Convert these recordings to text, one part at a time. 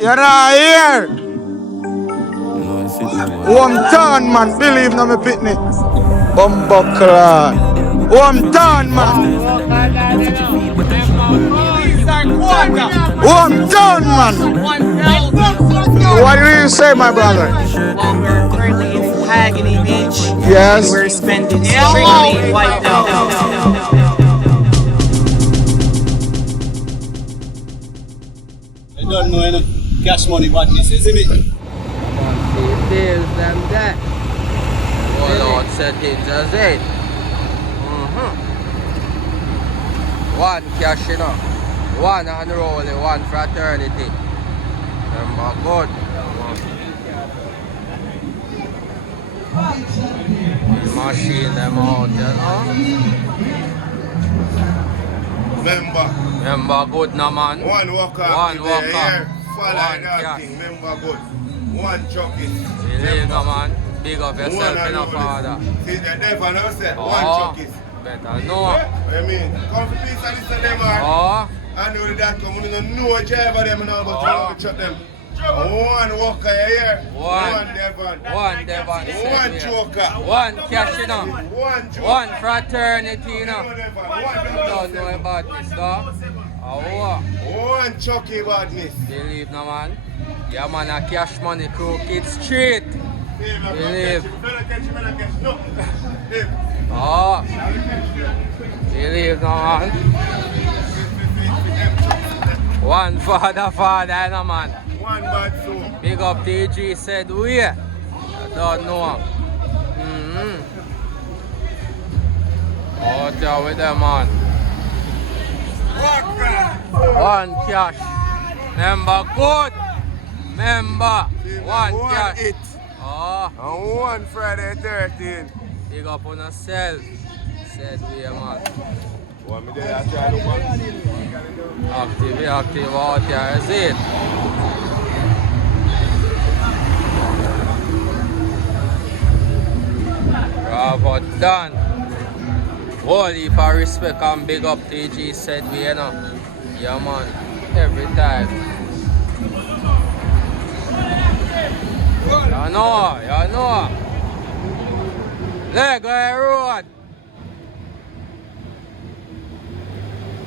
You're not here. One turn, man. Believe no me pitney. Bumbuckler. One turn, man. One turn, man. What do you say, my brother? Well, we're currently in Hackney Beach. Yes. We're spending strictly white dough. I don't know any cash money what this is, isn't it? Bills them that. All out settings as it. One cash in up. One unruly, one fraternity. Remember good. Machine them out, you know. Remember good no man. One walker. One walker. Here. One That cash. thing. Remember good. One chucky. Believe no man. Big up yourself in a father. See, the devil now said one Oh, chucky. better know. I mean, come for peace and listen to them, man. Oh, I know that come, we don't know a driver them now, but you know to chuck them. One walker here. One Devon. one Devon. One joker. One cash, you know. One joker. One fraternity, you know. One Don't know about this, dog. Oh, One chucky badness. believe no man. Yeah man, a cash money crooked street. Believe. Oh, believe no man. One father, you know man. One bad soul. Big up TG said we. I don't know. Out there with them man. One cash. Member good. Member. One cash. It. Oh, And one Friday 13. big up on yourself. Said we man. What me there I try to one. Active out here, is it? Bravo done. Whole heap of respect and big up TG said we, you know. Yeah man, every time. You know. Leg road.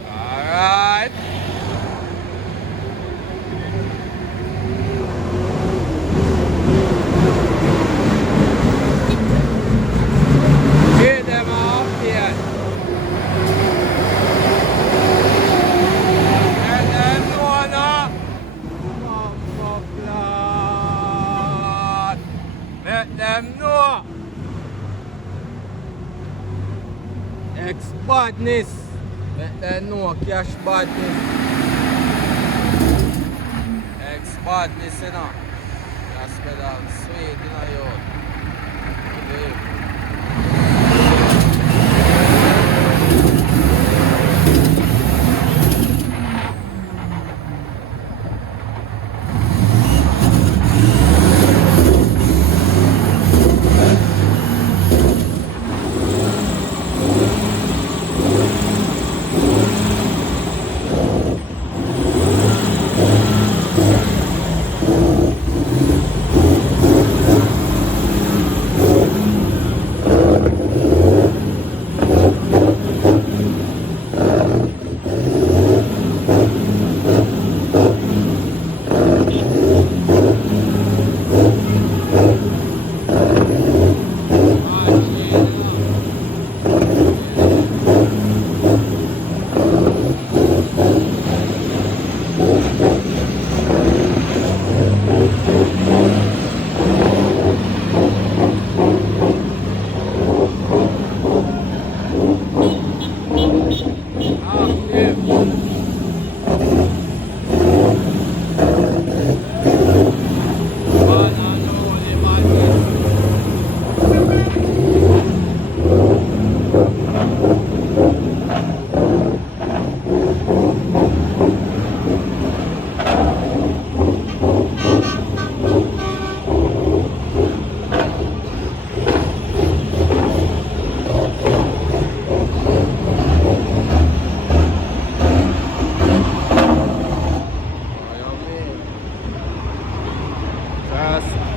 Alright. Get them off here. And then one up. Let them know. Ex-badness. Let them know cash badness. Ex-badness, you know. That's better sweet, you know, yo.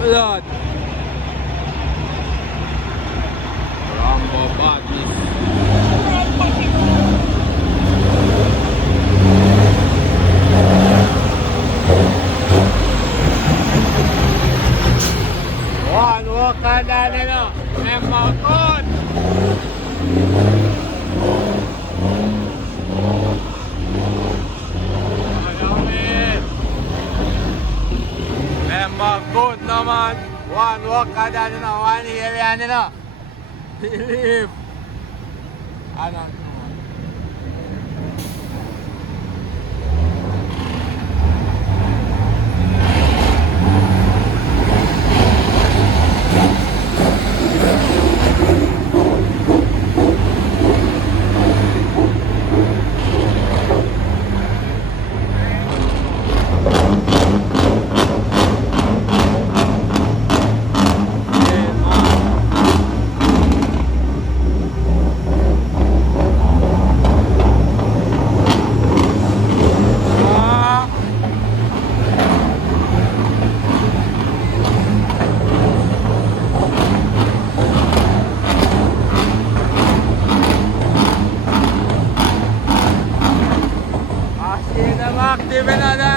Blood. Rambo badness. One walk na nila. Mountain. Memang good naman. One walk kada nila. One area nila. Believe. Ano? Active na na!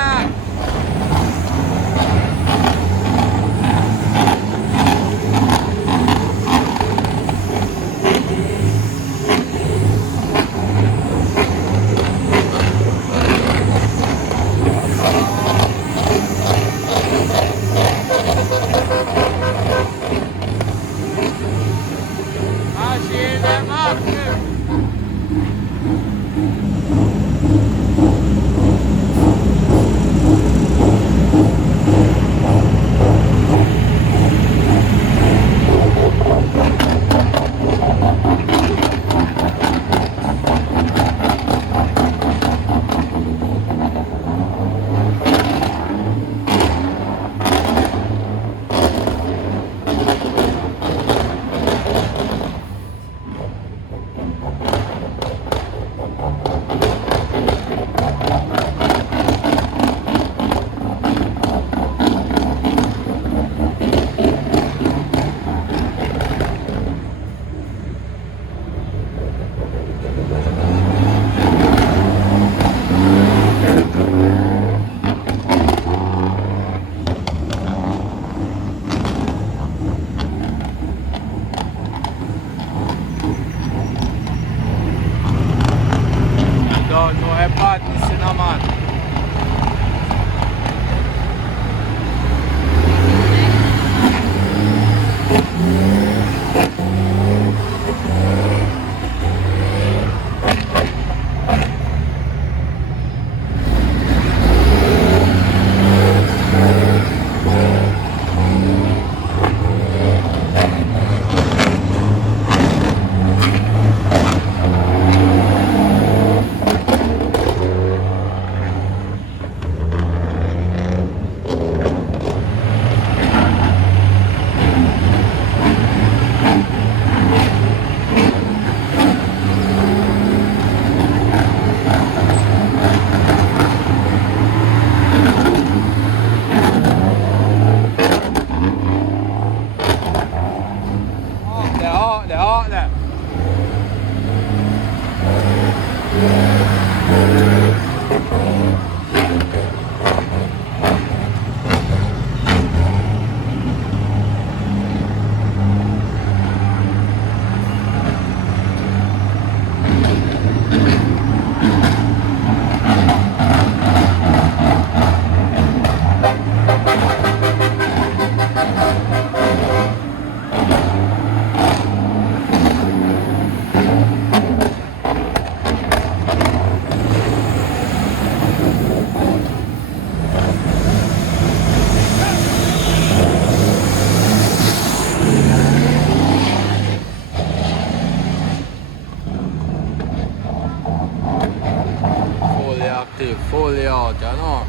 Fully out, you know.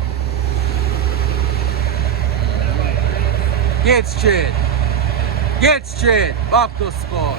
Get straight. Get straight. Back to squad.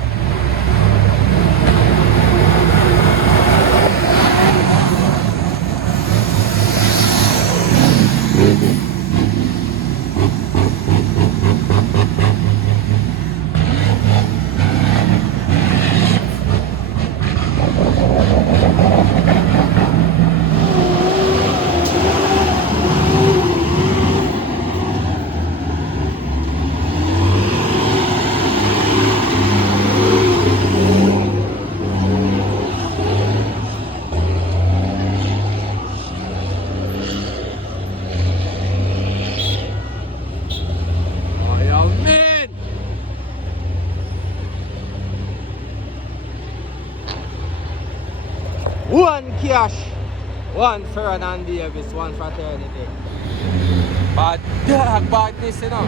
cash. One Ferdinand Davis, one fraternity. But dog badness, you know.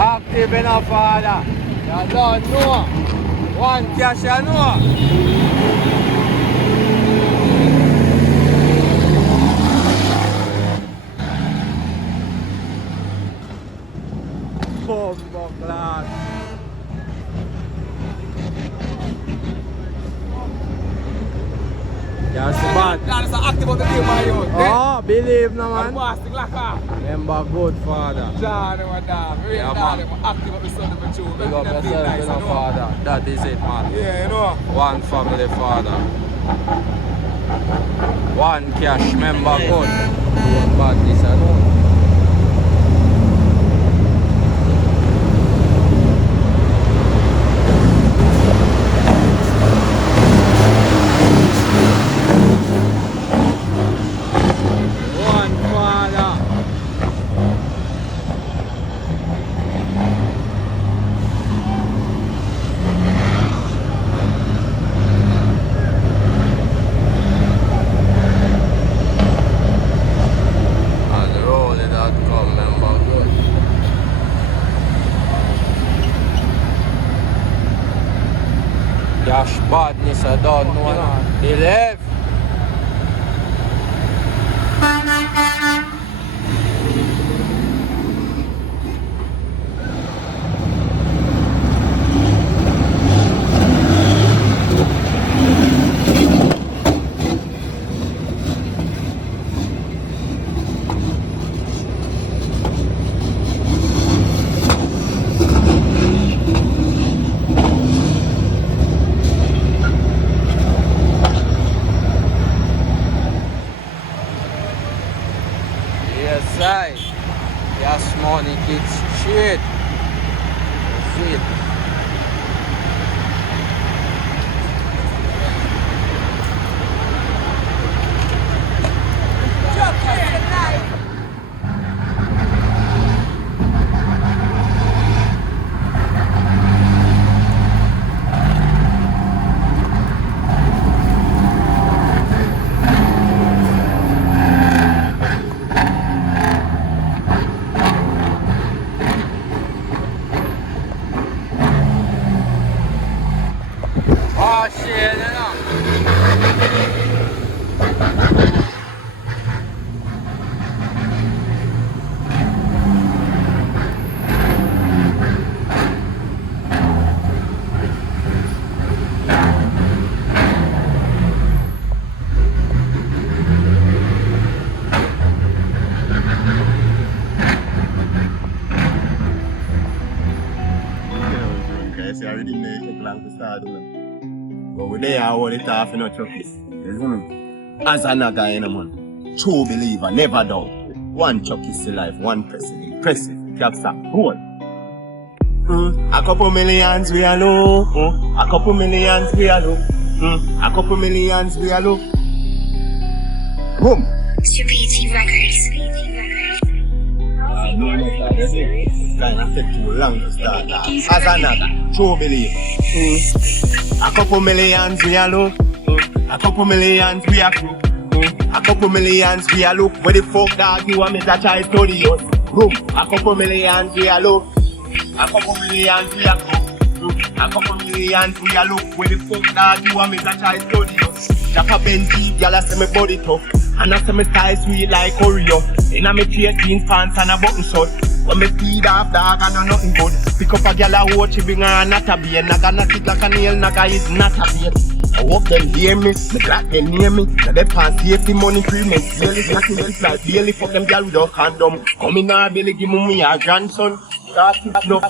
Active enough, father. You don't know. One cash, you know. Bombo class. Just bad. That's an active on the game, my youth. Oh, believe no man. Fasting like a Remember good father. John and dog. Really Yeah, dog. man. Active up the son of a tune. Big up yourself, you know, father. That is it, man. Yeah, you know. One family, father. One cash, member good. One bad, this I know. One father. And rolling.com, member good. Cash badness, I don't know. They left. Yes, I. Yes, money kids straight. That's it. Oh shit, you know. Okay, so I already know it take long to start doing. But we there, I hold it off in no chuckies. You see me? As a naga, you know, man. True believer, never doubt. One chuckies to life, one person. Impressive. Capstop. Hold. A couple millions we are low. A couple millions we are low. A couple millions we are low. Boom. Supiti Records. Kind of take too long to start that. As another, true believe. A couple millions we are low. A couple millions we are crew. A couple millions we are look. Where the fuck dog you want me to try studios? Boom. A couple millions we are low. A couple millions we are crew. A couple millions we are look. Where the fuck dog you want me to try studios? Japa Benji, y'all say me body tough. And I say me style sweet like Oreo. Inna me straight jeans pants and a button short. When me feed off dog I know nothing good. Pick up a gal a watch, she bring her a not a beer. Naga not it like a nail, naga is not a beer. I hope them hear me, me glad they near me. Now they pass safety money premium. Daily snacking them fly, daily fuck them gal without condom. Come in now, Billy give me a grandson. Start to no,